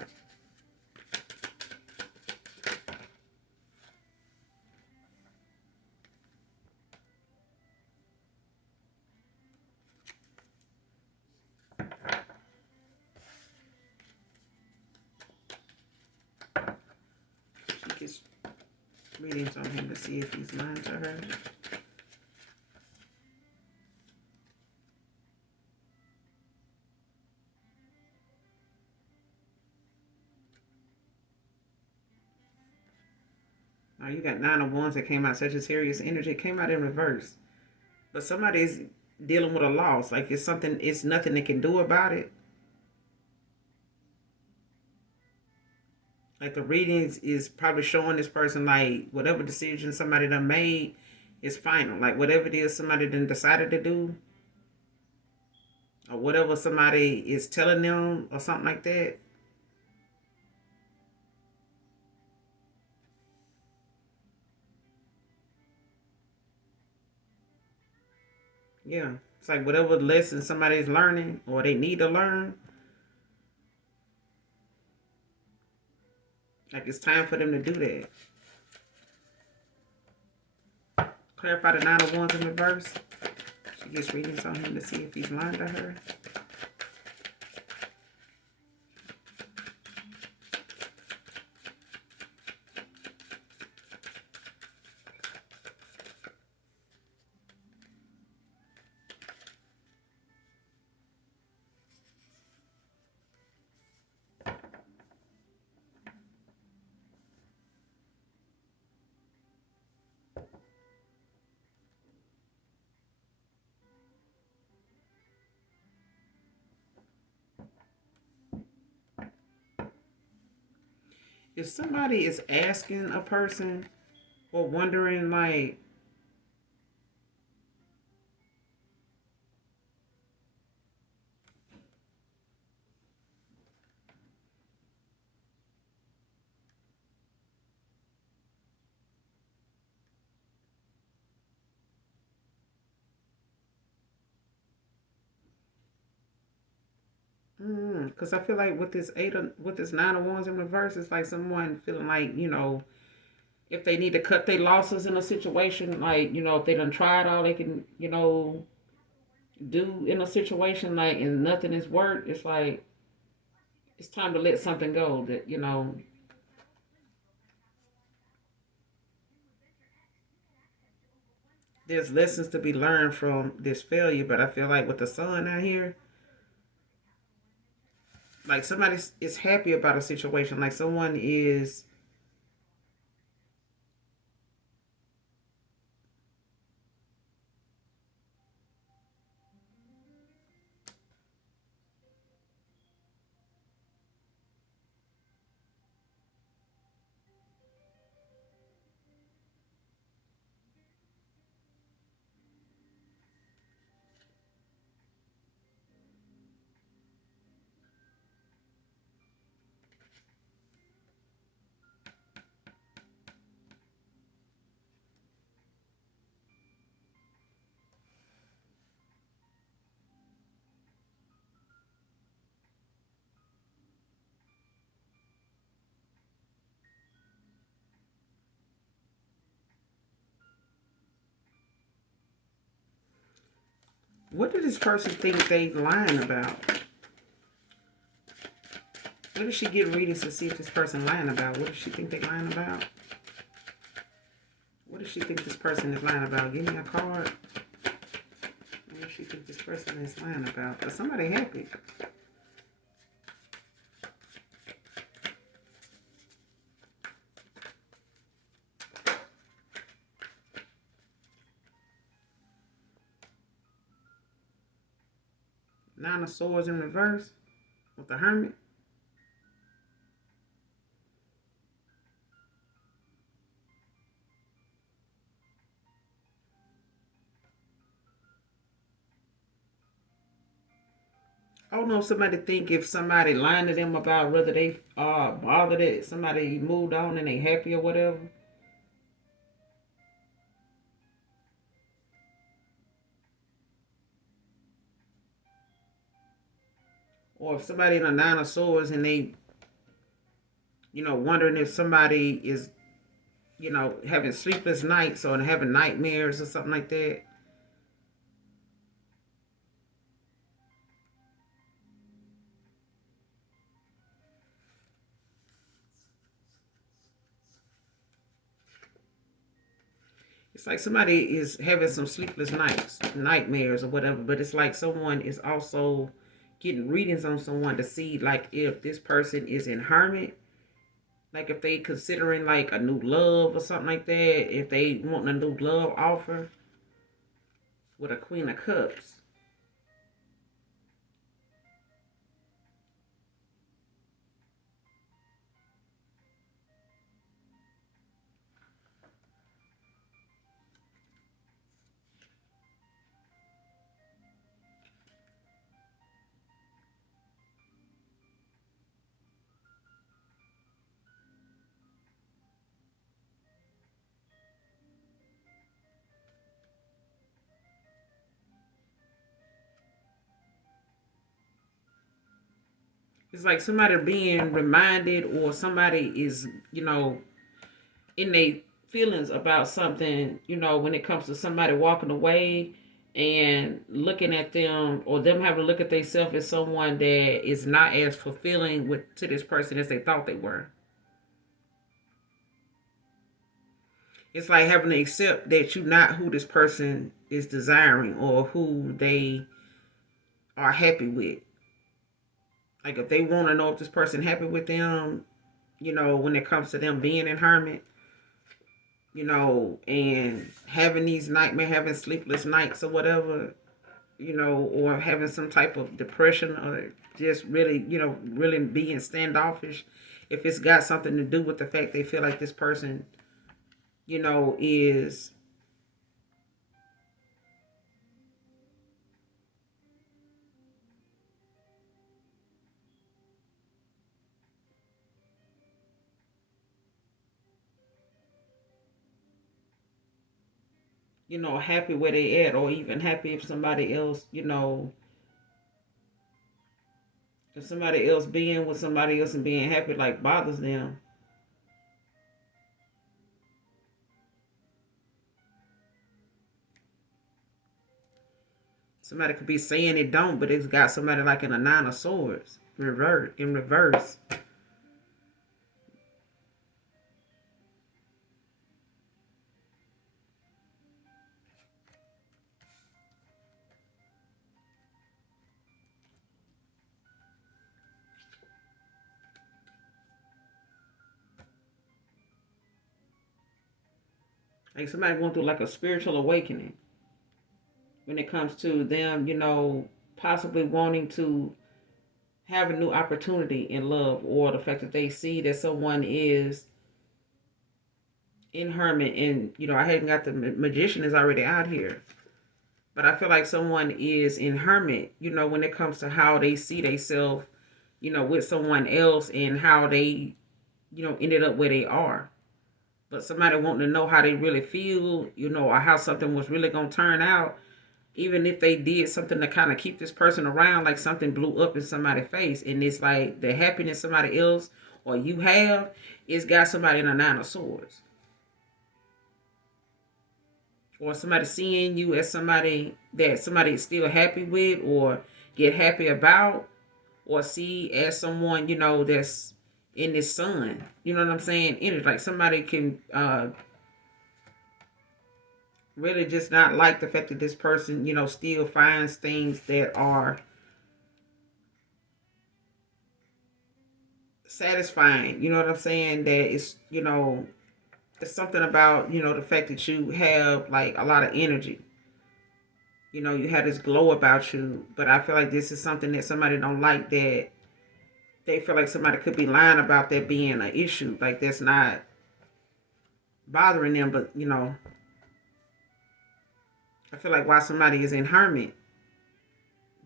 She gets readings on him to see if he's lying to her. Now you got 9 of Wands that came out. Sagittarius energy came out in reverse. But somebody's dealing with a loss. Like it's something, it's nothing they can do about it. Like the readings is probably showing this person like whatever decision somebody done made is final. Like whatever it is somebody done decided to do. Or whatever somebody is telling them or something like that. Yeah. It's like whatever lesson somebody's learning or they need to learn. Like it's time for them to do that. Clarify the 9 of Wands in reverse. She gets readings on him to see if he's lying to her. If somebody is asking a person or wondering like, because I feel like with this 9 of Wands in reverse, it's like someone feeling like, if they need to cut their losses in a situation, like, if they done tried all they can, do in a situation, like, and nothing has worked, it's like, it's time to let something go that, there's lessons to be learned from this failure, but I feel like with the sun out here, like somebody is happy about a situation, like someone is. What did this person think they lying about? What did she get readings to see if this person lying about? What does she think they lying about? What does she think this person is lying about? Give me a card. What does she think this person is lying about? But somebody happy. Nine of Swords in reverse with the Hermit. I don't know if somebody think if somebody lying to them about whether they are bothered that somebody moved on and they happy or whatever. Or if somebody in a Nine of Swords and they, wondering if somebody is, having sleepless nights or having nightmares or something like that. It's like somebody is having some sleepless nights, nightmares or whatever, but it's like someone is also getting readings on someone to see like if this person is in hermit, like if they considering like a new love or something like that, if they want a new love offer with a Queen of Cups. It's like somebody being reminded or somebody is, in their feelings about something, when it comes to somebody walking away and looking at them or them having to look at themselves as someone that is not as fulfilling with to this person as they thought they were. It's like having to accept that you're not who this person is desiring or who they are happy with. Like if they want to know if this person happy with them, when it comes to them being in hermit, and having these nightmare, having sleepless nights or whatever, or having some type of depression or just really, really being standoffish. If it's got something to do with the fact they feel like this person, is, happy where they at, or even happy if somebody else, if somebody else being with somebody else and being happy like bothers them. Somebody could be saying it don't, but it's got somebody like in a Nine of Swords, in reverse. Like somebody going through like a spiritual awakening when it comes to them, possibly wanting to have a new opportunity in love, or the fact that they see that someone is in hermit. And I hadn't got the magician is already out here, but I feel like someone is in hermit, when it comes to how they see themselves, with someone else and how they, ended up where they are. But somebody wanting to know how they really feel, or how something was really going to turn out, even if they did something to kind of keep this person around, like something blew up in somebody's face, and it's like the happiness somebody else or you have, it's got somebody in a Nine of Swords. or somebody seeing you as somebody that somebody is still happy with or get happy about, or see as someone, that's in this sun. You know what I'm saying? In it, like somebody can really just not like the fact that this person, still finds things that are satisfying. You know what I'm saying? That it's something about, the fact that you have like a lot of energy. You have this glow about you. But I feel like this is something that somebody don't like, that they feel like somebody could be lying about that being an issue. Like that's not bothering them, but I feel like while somebody is in hermit,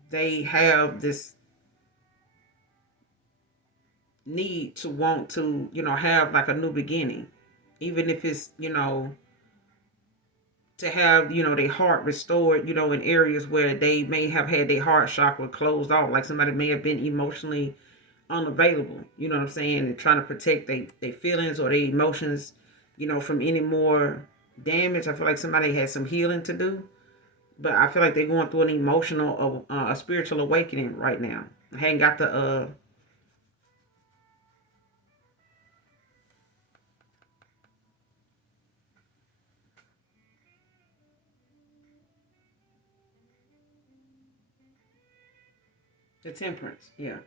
they have this need to want to, have like a new beginning. Even if it's, to have, their heart restored, in areas where they may have had their heart chakra closed off. Like somebody may have been emotionally unavailable, you know what I'm saying, and trying to protect their feelings or their emotions, from any more damage. I feel like somebody has some healing to do, but I feel like they're going through an emotional, a spiritual awakening right now. I hadn't got the temperance, yeah.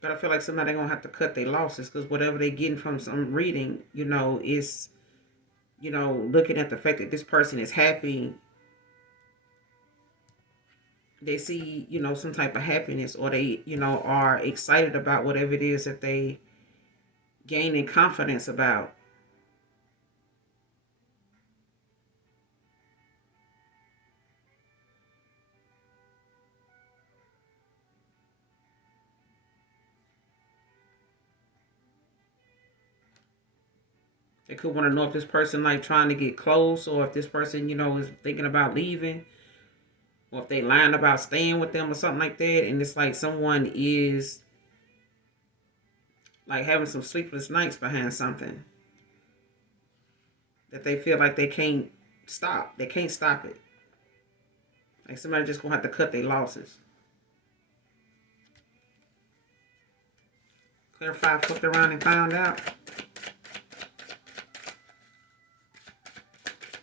But I feel like somebody gonna have to cut their losses, because whatever they getting from some reading, is looking at the fact that this person is happy. They see, some type of happiness, or they, are excited about whatever it is that they gaining confidence about. They could want to know if this person like trying to get close, or if this person, is thinking about leaving, or if they lying about staying with them or something like that. And it's like someone is like having some sleepless nights behind something that they feel like they can't stop. They can't stop it. Like somebody just gonna have to cut their losses. Clarify, fucked around and found out.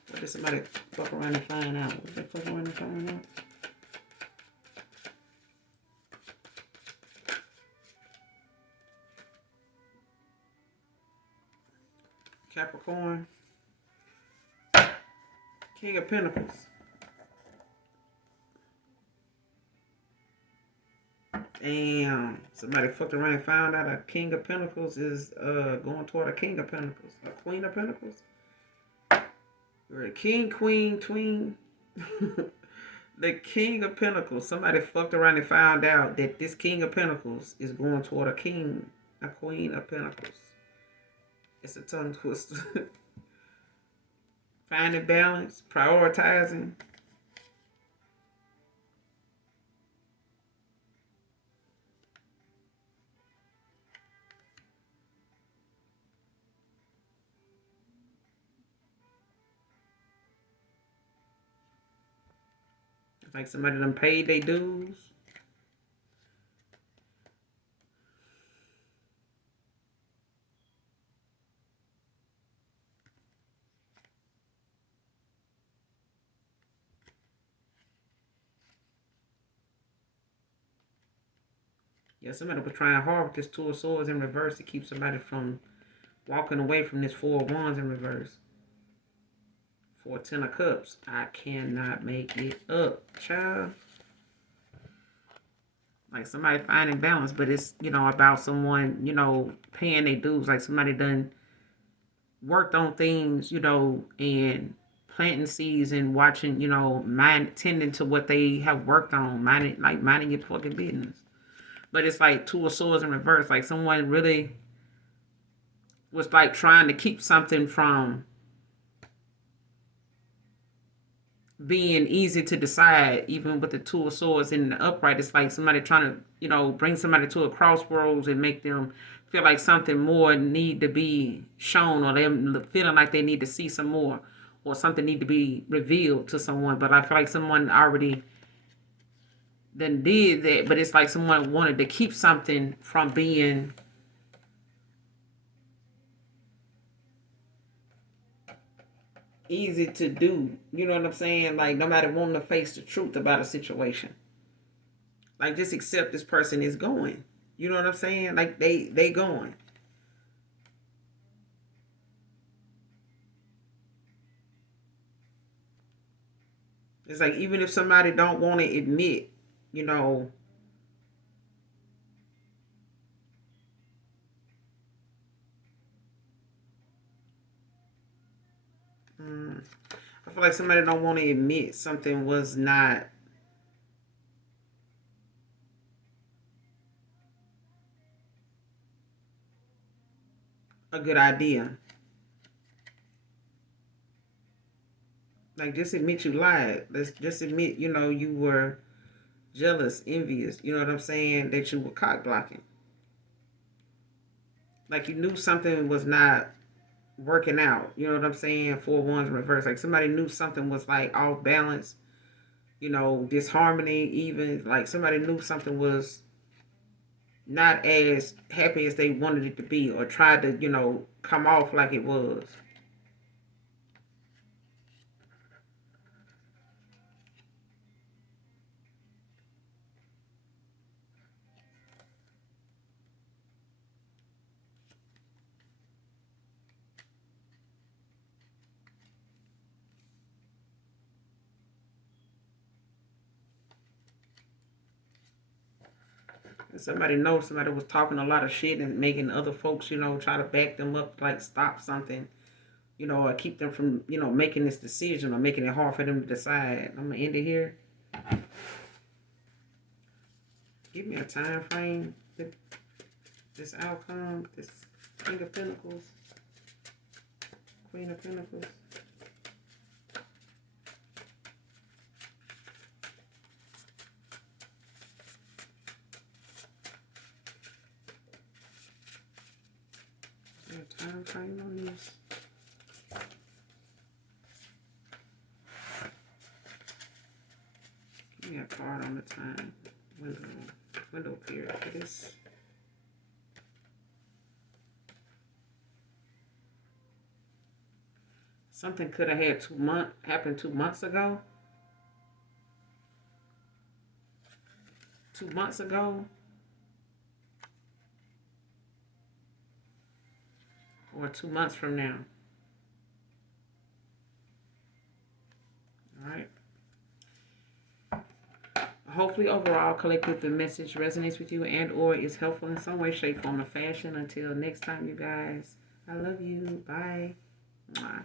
What did somebody fuck around and find out? What did they fuck around and find out? Capricorn, King of Pentacles. Damn, somebody fucked around and found out a King of Pentacles is going toward a King of Pentacles. A Queen of Pentacles? Or a King, Queen, Tween? The King of Pentacles. Somebody fucked around and found out that this King of Pentacles is going toward a King, a Queen of Pentacles. It's a tongue twister. Finding balance, prioritizing. It's like somebody done paid their dues. Yeah, somebody was trying hard with this Two of Swords in reverse to keep somebody from walking away from this Four of Wands in reverse. For Ten of Cups. I cannot make it up, child. Like somebody finding balance, but it's, about someone, paying their dues. Like somebody done worked on things, and planting seeds and watching, tending to what they have worked on, minding your fucking business. But it's like Two of Swords in reverse. Like someone really was like trying to keep something from being easy to decide, even with the Two of Swords in the upright. It's like somebody trying to, bring somebody to a crossroads and make them feel like something more need to be shown, or them feeling like they need to see some more, or something need to be revealed to someone. But I feel like someone already then did that, but it's like someone wanted to keep something from being easy to do. You know what I'm saying? Like nobody wanting to face the truth about a situation. Like just accept this person is going. You know what I'm saying? Like they going. It's like even if somebody don't want to admit, you know, mm, I feel like somebody don't want to admit something was not a good idea. Like just admit you lied. Let's just admit, you were jealous, envious. You know what I'm saying? That you were cock blocking. Like you knew something was not working out. You know what I'm saying? Four ones reverse. Like somebody knew something was like off balance. Disharmony. Even like somebody knew something was not as happy as they wanted it to be, or tried to come off like it was. And somebody knows somebody was talking a lot of shit and making other folks, try to back them up, like stop something, or keep them from, making this decision, or making it hard for them to decide. I'm gonna end it here. Give me a time frame. This outcome, this King of Pentacles, Queen of Pentacles. Is there a time frame on this? Give me a card on the time window period for this. Something could have had happened 2 months ago. 2 months ago. Or 2 months from now. All right. Hopefully, overall, collective, the message resonates with you and or is helpful in some way, shape, form, or fashion. Until next time, you guys. I love you. Bye. Mwah.